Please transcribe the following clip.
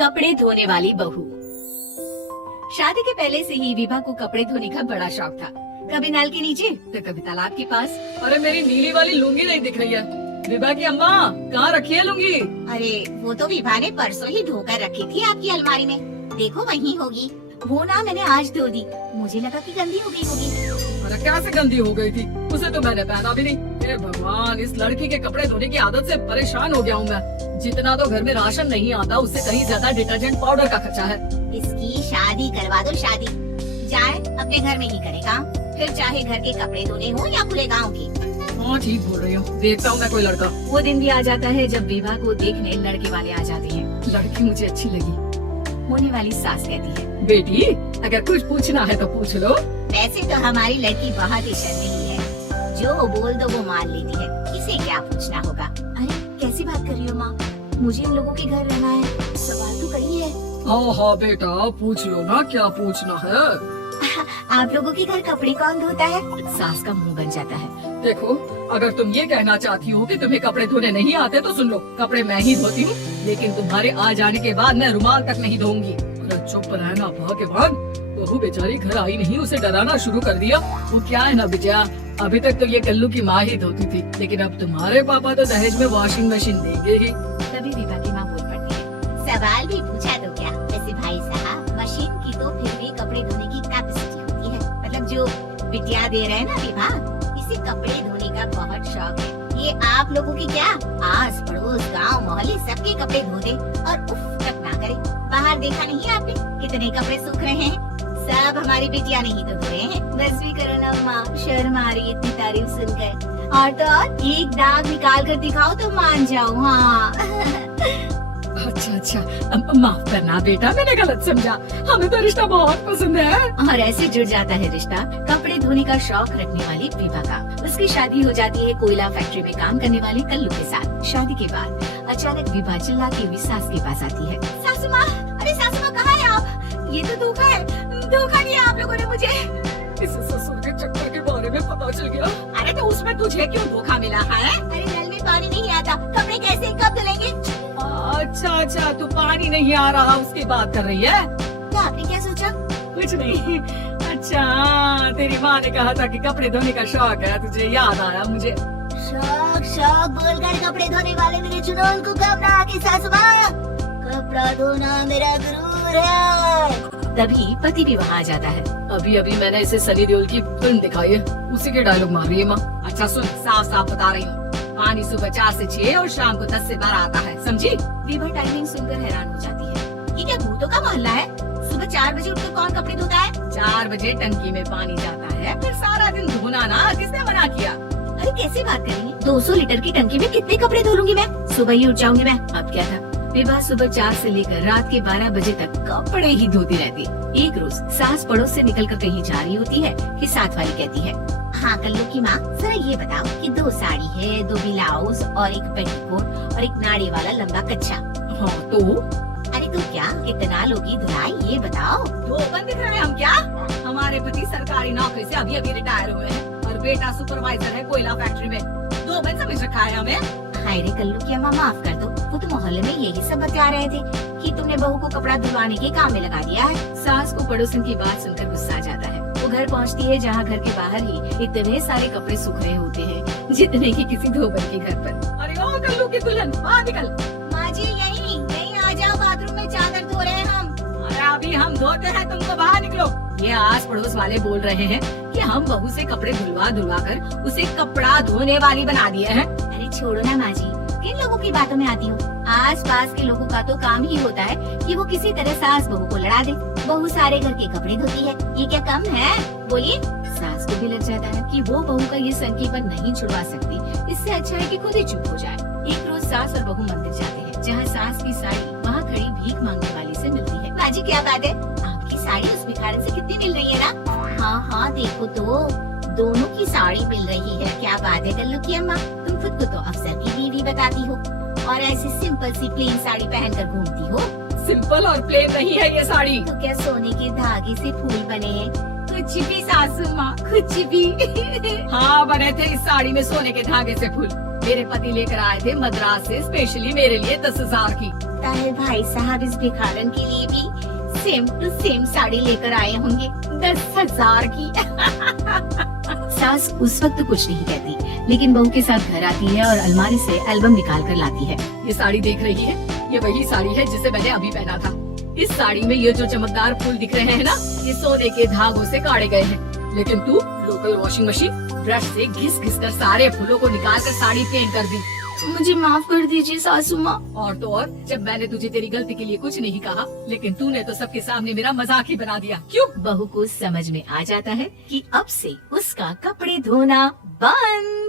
कपड़े धोने वाली बहू। शादी के पहले से ही विभा को कपड़े धोने का बड़ा शौक था। कभी नल के नीचे तो कभी तालाब के पास। अरे मेरी नीली वाली लुंगी नहीं दिख रही है। विभा की अम्मा कहाँ रखी है लुंगी? अरे वो तो विभा ने परसों ही धोकर रखी थी आपकी अलमारी में, देखो वहीं होगी। वो ना मैंने आज धो दी, मुझे लगा कि गंदी हो गई होगी। अरे कैसे गंदी हो गई थी, उसे तो मैंने पहना भी नहीं। हे भगवान, इस लड़की के कपड़े धोने की आदत से परेशान हो गया हूँ मैं। जितना तो घर में राशन नहीं आता, उससे कहीं ज्यादा डिटर्जेंट पाउडर का खर्चा है। इसकी शादी करवा दो, शादी जाए अपने घर में ही करे काम, फिर चाहे घर के कपड़े धोने हो या पूरे गाँव के। हाँ ठीक बोल रही हूँ, देखता हूँ मैं कोई लड़का। वो दिन भी आ जाता है जब विभा को देखने लड़के वाले आ जाते हैं। लड़की मुझे अच्छी लगी। होने वाली सास कहती है, बेटी अगर कुछ पूछना है तो पूछ लो। वैसे तो हमारी लड़की बहुत ही शर्मीली है, जो बोल दो वो मान लेती है, इसे क्या पूछना होगा। अरे कैसी बात कर रही हो माँ, मुझे इन लोगों के घर रहना है, सवाल तो कही है। हाँ हाँ बेटा पूछ लो ना, क्या पूछना है। आप लोगों के घर कपड़े कौन धोता है? सास का मुंह बन जाता है। देखो अगर तुम ये कहना चाहती हो कि तुम्हें कपड़े धोने नहीं आते तो सुन लो, कपड़े मैं ही धोती हूँ, लेकिन तुम्हारे आ जाने के बाद मैं रुमाल तक नहीं धोऊंगी। अरे चुप रहना भगवान, बहू बेचारी घर आई नहीं, उसे डराना शुरू कर दिया। वो क्या है ना बिटिया, अभी तक तो ये कल्लू की माँ ही धोती थी, लेकिन अब तुम्हारे पापा तो दहेज में वॉशिंग मशीन देंगे ही। तभी विभा की माँ बोल पड़ती है, सवाल भी पूछा तो क्या। वैसे भाई साहब, मशीन की तो फिर भी कपड़े धोने की कैपेसिटी होती है, मतलब जो बिटिया दे रहे हैं ना विभा, इसे कपड़े धोने का बहुत शौक है। ये आप लोगों की क्या, आस पड़ोस गांव मोहल्ले सबके कपड़े धो दे और उफ तक ना करे। बाहर देखा नहीं आपने कितने कपड़े सूख रहे हैं, सब हमारी बिटिया नहीं तो धो रहे हैं। बस भी करो ना माँ, शर्म आ रही है इतनी तारीफ सुनकर। और तो और एक दाग निकाल कर दिखाओ तो मान जाओ। हाँ अच्छा अच्छा, माफ करना बेटा, मैंने गलत समझा, हमें तो रिश्ता बहुत पसंद है। और ऐसे जुड़ जाता है रिश्ता कपड़े धोने का शौक रखने वाली विभा का। उसकी शादी हो जाती है कोयला फैक्ट्री में काम करने वाले कल्लू के साथ। शादी के बाद अचानक विभा चिल्लाती हुई सास के पास आती है, सासू माँ, अरे सासू माँ कहाँ है आप? ये तो धोखा है, धोखा दिया आप लोगों ने मुझे। इस ससुर के चक्कर के बारे में पता चल गया। अरे तो उसमें तुझे क्यों धोखा मिला है? अरे नल में पानी नहीं आता, कपड़े कैसे कब धुलेंगे? अच्छा अच्छा, तू पानी नहीं आ रहा उसकी बात कर रही है? तो आपने क्या सोचा? कुछ नहीं। अच्छा तेरी माँ ने कहा था कि कपड़े धोने का शौक है, तुझे याद आया मुझे। शौक शौक बोलकर कपड़े धोने वाले मेरे चुनौल को कब ना आके सासू माँ, कपड़ा धोना मेरा गुरूर है। तभी पति भी वहाँ आ जाता है। अभी अभी मैंने इसे सनी देओल की फिल्म दिखाई है, उसी के डायलॉग मार रही है माँ। अच्छा सुन, साफ साफ बता रही हूँ, पानी सुबह 4 से 6 और शाम को 10 से 12 आता है, समझी? विभा टाइमिंग सुनकर हैरान हो जाती है। ये क्या भूतों का मोहल्ला है? सुबह 4 बजे उठकर कौन कपड़े धोता है? 4 बजे टंकी में पानी जाता है, फिर सारा दिन धोना ना, किसने मना किया? अरे कैसी बात कर रही है? 200 लीटर की टंकी में कितने कपड़े धो लूंगी मैं? सुबह ही उठ जाऊंगी मैं। अब क्या था, विभा सुबह 4 से लेकर रात के 12 बजे तक कपड़े ही धोती रहती। एक रोज सास पड़ोस से निकलकर कहीं जा रही होती है कि साथ वाली कहती है, हाँ कल्लू की माँ, जरा ये बताओ कि 2 साड़ी है, 2 ब्लाउज और एक पेटीकोट और एक नाड़ी वाला लंबा कच्छा। हाँ तो? अरे तो क्या कितना लोगी धुलाई, ये बताओ। धोबन दिख रहे हैं हम क्या? हमारे पति सरकारी नौकरी से अभी अभी रिटायर हुए हैं और बेटा सुपरवाइजर है कोयला फैक्ट्री में। धोबन समझ रखा है हमें। हाय रे कल्लू की अम्मा, माफ कर दो, वो तो मोहल्ले में यही सब बता रहे थे कि तुमने बहू को कपड़ा धुलवाने के काम में लगा दिया है। सास को पड़ोसन की बात सुनकर गुस्सा आ जाता है। वो घर पहुंचती है जहाँ घर के बाहर ही इतने सारे कपड़े सूख रहे होते हैं जितने कि किसी धोबन के घर पर। अरे ओ कल्लू की दुल्हन, बाहर निकल। माँ जी यहीं आ जाओ, बाथरूम में चादर धो रहे हैं हम। अरे अभी हम धोते हैं, तुम तो बाहर निकलो। ये आस पड़ोस वाले बोल रहे हैं कि हम बहू से कपड़े धुलवा कर उसे कपड़ा धोने वाली बना दिए हैं। अरे छोड़ो ना माँ जी, किन लोगों की बातों में आती हो? आस पास के लोगों का तो काम ही होता है कि वो किसी तरह सास बहू को लड़ा दे। बहू सारे घर के कपड़े धोती है, ये क्या कम है? बोलिए। सास को भी लग जाता है कि वो बहू का ये संकीपन नहीं छुड़वा सकती, इससे अच्छा है कि खुद ही चुप हो जाए। एक रोज सास और बहू मंदिर जाते हैं, जहाँ सास की साड़ी वहाँ खड़ी भीख मांगने वाली से मिलती है। माँ जी क्या बात है, आपकी साड़ी उस भिखारी से कितनी मिल रही है ना? हाँ हाँ देखो तो, दोनों की साड़ी मिल रही है। क्या बात है कल्लू की अम्मा, तुम खुद को तो अफसर की बीवी बताती हो और ऐसी सिंपल सी प्लेन साड़ी पहनकर घूमती हो। सिंपल और प्लेन नहीं है ये साड़ी। तो क्या सोने के धागे से फूल बने हैं? कुछ भी सासू माँ, कुछ भी। हाँ बने थे इस साड़ी में सोने के धागे से फूल, मेरे पति लेकर आए थे मद्रास से स्पेशली मेरे लिए 10,000 की। ताहे भाई साहब इस भिखारन के लिए भी सेम टू सेम साड़ी लेकर आए होंगे 10,000 की। सास उस वक्त कुछ नहीं कहती, लेकिन बहू के साथ घर आती है और अलमारी से एल्बम निकाल कर लाती है। ये साड़ी देख रही है, ये वही साड़ी है जिसे मैंने अभी पहना था। इस साड़ी में ये जो चमकदार फूल दिख रहे हैं ना, ये सोने के धागों से काटे गए हैं। लेकिन तू लोकल वॉशिंग मशीन ब्रश से घिस घिस कर सारे फूलों को निकाल कर साड़ी पेंट कर दी। मुझे माफ कर दीजिए सासू माँ। और तो और, जब मैंने तुझे तेरी गलती के लिए कुछ नहीं कहा, लेकिन तूने तो सबके सामने मेरा मजाक ही बना दिया। क्यों? बहू को समझ में आ जाता है कि अब से उसका कपड़े धोना बंद।